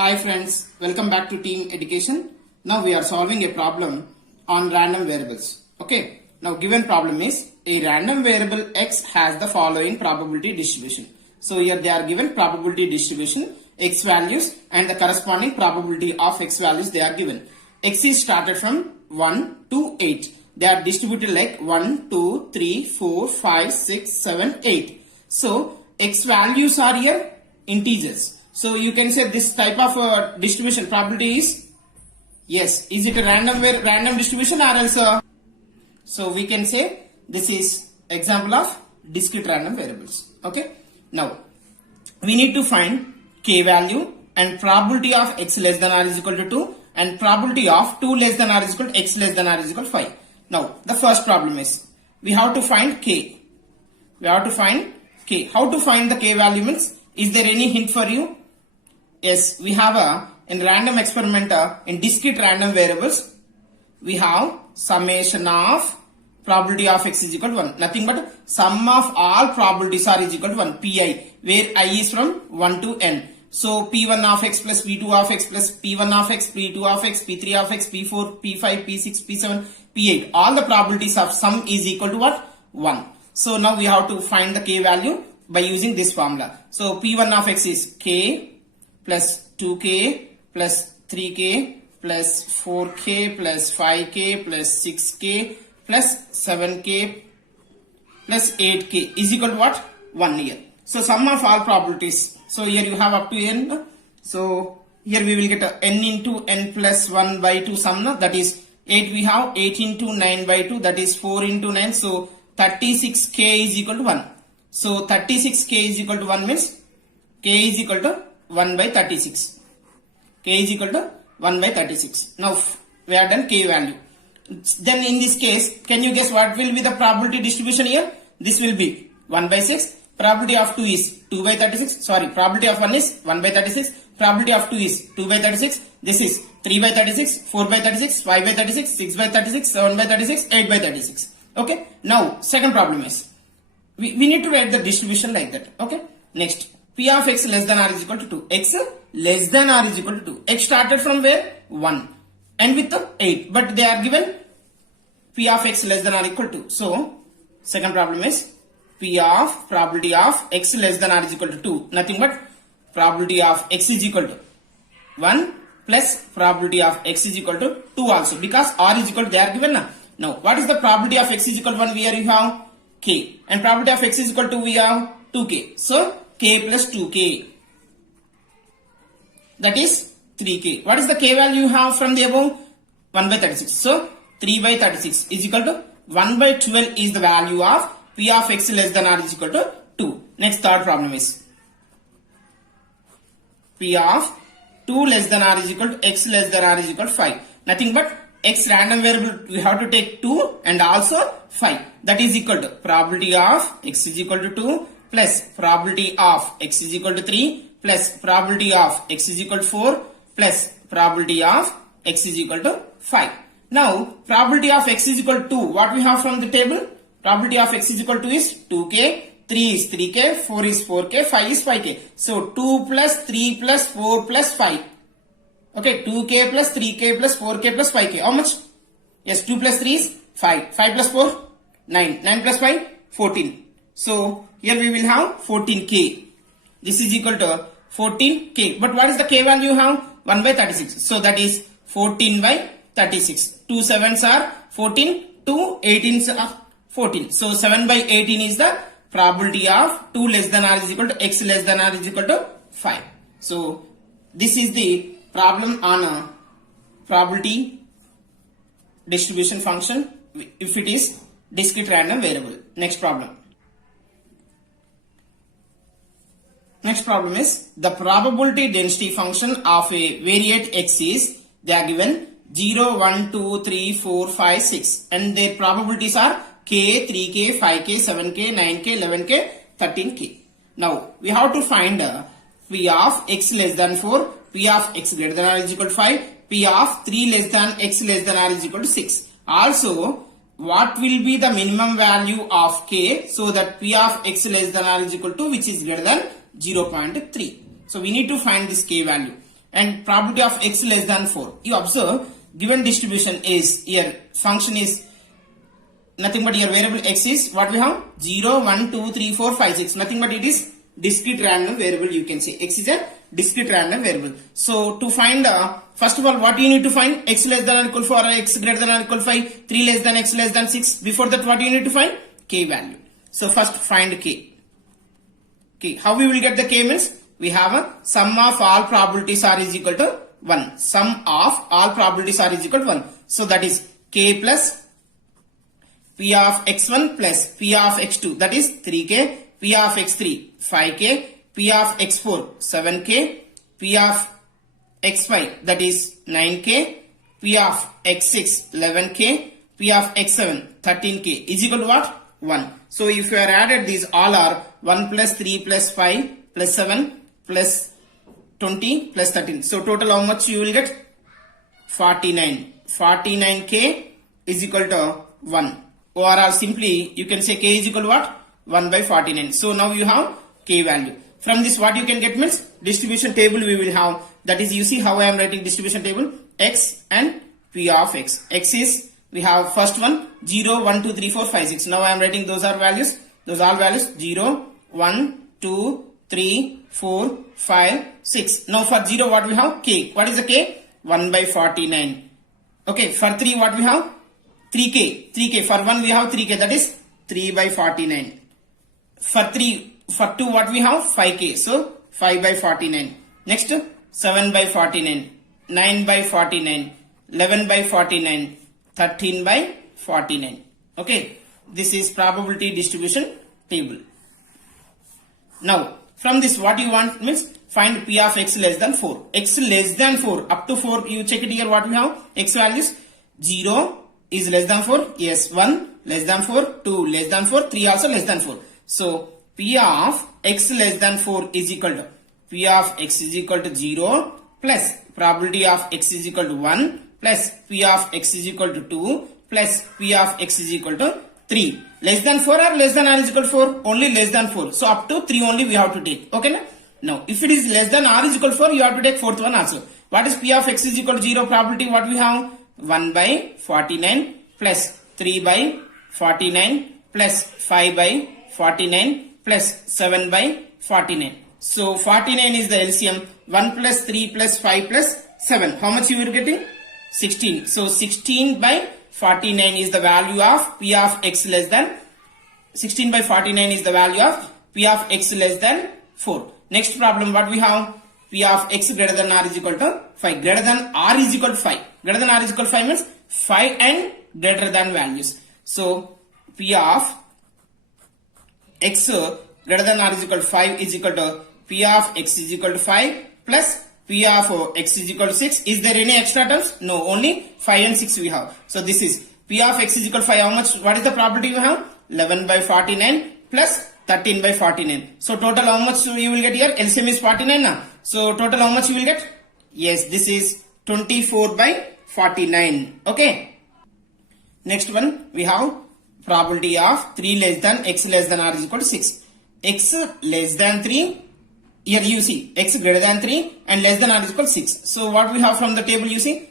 Hi friends, welcome back to Team Education. Now we are solving a problem on random variables. Okay, now given problem is a random variable x has the following probability distribution. So here they are given probability distribution, x values and the corresponding probability of x values they are given. X is started from 1 to 8. They are distributed like 1, 2, 3, 4, 5, 6, 7, 8. So x values are here integers. So you can say this type of distribution probability is, yes, is it a random distribution or else so we can say this is example of discrete random variables. Okay, now we need to find k value and probability of x less than or is equal to 2 and probability of 2 less than or is equal to x less than or is equal to 5. Now the first problem is we have to find k. How to find the k value means, is there any hint for you? Yes, we have in random experimenter in discrete random variables, we have summation of probability of x is equal to 1. Nothing but sum of all probabilities are is equal to 1. Pi, where I is from 1 to n. So P1 of x plus P2 of x plus P1 of x, P2 of x, P3 of x, P4, P5, P6, P7, P8. All the probabilities of sum is equal to what? 1. So now we have to find the k value by using this formula. So P1 of x is k plus 2k plus 3k plus 4k plus 5k plus 6k plus 7k plus 8k is equal to what? 1 here. So sum of all probabilities. So here you have up to n. So here we will get a n into n plus 1 by 2 sum. That is 8 we have 8 into 9 by 2, that is 4 into 9. So 36k is equal to 1. So 36k is equal to 1 means k is equal to 1 by 36. K is equal to 1 by 36. Now we have done k value. Then in this case, can you guess what will be the probability distribution here? This will be 1 by 6. Probability of 2 is 2 by 36. Sorry, probability of 1 is 1 by 36. Probability of 2 is 2 by 36. This is 3 by 36, 4 by 36, 5 by 36, 6 by 36, 7 by 36, 8 by 36. Okay. Now second problem is we need to write the distribution like that. Okay. Next. P of x less than or is equal to 2. X less than or is equal to 2. X started from where? 1. And with the 8. But they are given P of x less than or equal to. So, second problem is P of probability of x less than or is equal to 2. Nothing but probability of x is equal to 1 plus probability of x is equal to 2 also. Because r is equal to, they are given now. Now, what is the probability of x is equal to 1? Here you have k. And probability of x is equal to, we have 2k. So, k plus 2k, that is 3k. What is the k value you have from the above? 1 by 36. So 3 by 36 is equal to 1 by 12 is the value of P of x less than or is equal to 2. Next third problem is P of 2 less than or is equal to x less than or is equal to 5. Nothing but x random variable, we have to take 2 and also 5. That is equal to probability of x is equal to 2 plus probability of x is equal to 3 plus probability of x is equal to 4 plus probability of x is equal to 5. Now probability of x is equal to 2. What we have from the table? Probability of x is equal to is 2k, 3 is 3k, 4 is 4k, 5 is 5k. So 2 plus 3 plus 4 plus 5. Okay, 2k plus 3k plus 4k plus 5k. How much? Yes, 2 plus 3 is 5. 5 plus 4? 9. 9 plus 5? 14. So here we will have 14k. This is equal to 14k. But what is the k value you have? 1 by 36. So that is 14 by 36. 2 7s are 14. 2 18s are 14. So 7 by 18 is the probability of 2 less than or is equal to x less than or is equal to 5. So this is the problem on a probability distribution function if it is discrete random variable. Next problem. Next problem is the probability density function of a variate x is, they are given 0, 1, 2, 3, 4, 5, 6 and their probabilities are k, 3k, 5k, 7k, 9k, 11k, 13k. Now we have to find P of x less than 4, P of x greater than or is equal to 5, P of 3 less than x less than or is equal to 6. Also, what will be the minimum value of k so that P of x less than or is equal to which is greater than 0.3. So we need to find this k value. and probability of x less than 4. You observe given distribution is here function is nothing but your variable x is what we have 0, 1, 2, 3, 4, 5, 6. Nothing but it is discrete random variable. You can say x is a discrete random variable. So to find first of all what you need to find x less than or equal 4 or x greater than or equal 5, 3 less than x less than 6. Before that what you need to find k value. So first find k. Okay, how we will get the k means we have a sum of all probabilities are is equal to 1. Sum of all probabilities are is equal to 1. So that is k plus p of x1 plus p of x2 that is 3k, p of x3 5k, p of x4 7k, p of x5 that is 9k, p of x6 11k, p of x7 13k is equal to what? 1. So if you are added these all are 1 plus 3 plus 5 plus 7 plus 20 plus 13. So total how much you will get? 49. 49k is equal to 1. Or simply you can say k is equal to what? 1 by 49. So now you have k value. From this what you can get means distribution table we will have. That is you see how I am writing distribution table x and p of x. X is we have first one 0, 1, 2, 3, 4, 5, 6. Now I am writing those are values. Those are values 0, 1, 2, 3, 4, 5, 6. Now for 0 what we have? K. What is the k? 1 by 49. Okay. For 3 what we have? 3k. 3k. For 1 we have 3k that is 3 by 49. For 2 what we have? 5k. So 5 by 49. Next 7 by 49. 9 by 49. 11 by 49. 13 by 49. Okay. This is probability distribution table. Now from this what you want means find p of x less than 4. X less than 4 up to 4 you check it here what we have x values 0 is less than 4. Yes 1 less than 4, 2 less than 4, 3 also less than 4. So p of x less than 4 is equal to p of x is equal to 0 plus probability of x is equal to 1 plus p of x is equal to 2 plus p of x is equal to 3. Less than 4 or less than or is equal to 4? Only less than 4. So up to 3 only we have to take. Okay na? Now if it is less than or is equal to 4 you have to take fourth one also. What is p of x is equal to 0 probability? What we have? 1 by 49 plus 3 by 49 plus 5 by 49 plus 7 by 49. So 49 is the LCM. 1 plus 3 plus 5 plus 7. How much you are getting? 16. So 16 by 49 is the value of p of x less than 16 by 49 is the value of p of x less than 4. Next problem what we have? P of x greater than or is equal to 5. Greater than or is equal to 5. Greater than or is equal to 5 means 5 and greater than values. So p of x greater than or is equal to 5 is equal to p of x is equal to 5 plus p of x is equal to 6. Is there any extra terms? No, only 5 and 6 we have. So this is p of x is equal to 5. How much? What is the probability we have? 11 by 49 plus 13 by 49. So total how much you will get here? LCM is 49 now. So total how much you will get? Yes, this is 24 by 49. Okay. Next one we have probability of 3 less than x less than or is equal to 6. X less than 3. Here you see x greater than 3 and less than or is equal to 6. So what we have from the table you see?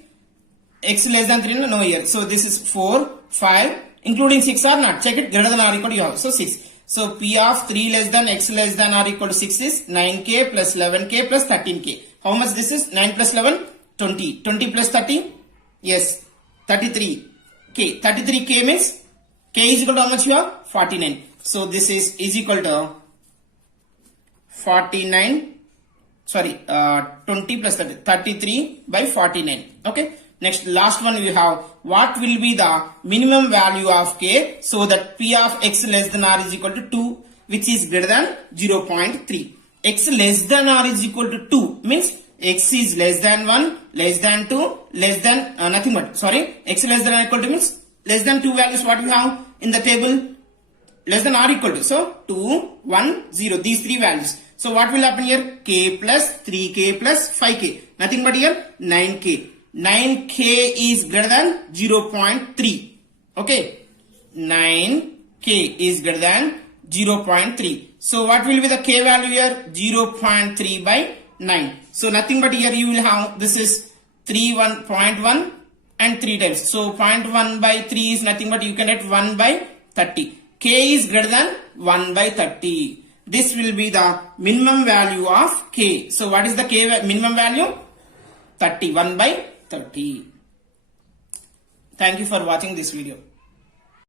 X less than 3 no here. So this is 4, 5 including 6 or not. Check it greater than or equal to you have. So 6. So p of 3 less than x less than or equal to 6 is 9k plus 11k plus 13k. How much this is? 9 plus 11? 20. 20 plus 30? Yes. 33k. 33k means k is equal to how much you have? 49. So this is equal to 49, sorry, 20 plus 30, 33 by 49. Okay. Next, last one we have, what will be the minimum value of k so that p of x less than or is equal to 2 which is greater than 0.3. X less than or is equal to 2 means x is less than 1, less than 2, less than nothing but, sorry, x less than or equal to means less than 2 values what we have in the table, less than or equal to, so 2, 1, 0, these 3 values. So what will happen here? K plus 3k plus 5k, nothing but here 9k. 9k is greater than 0.3. Okay. 9k is greater than 0.3. So what will be the k value here? 0.3 by 9. So nothing but here you will have, this is 0.1 and 3 times. So 0.1 by 3 is nothing but you can get 1 by 30. K is greater than 1 by 30. This will be the minimum value of K. So what is the K minimum value? 30. 1 by 30. Thank you for watching this video.